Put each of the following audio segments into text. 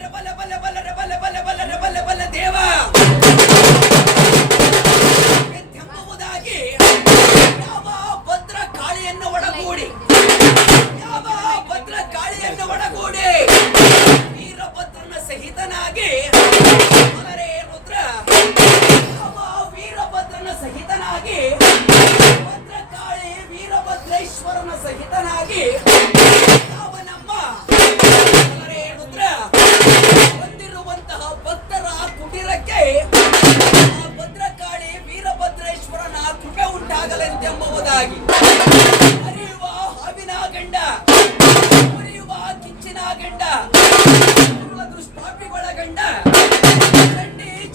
ಪ್ರಬಲ ಬಲ ಬಲ.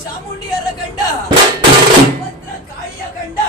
ಚಾಮುಂಡಿ ಅರಗಂಡ ಭದ್ರ ಕಾಳಿಯ ಗಂಡ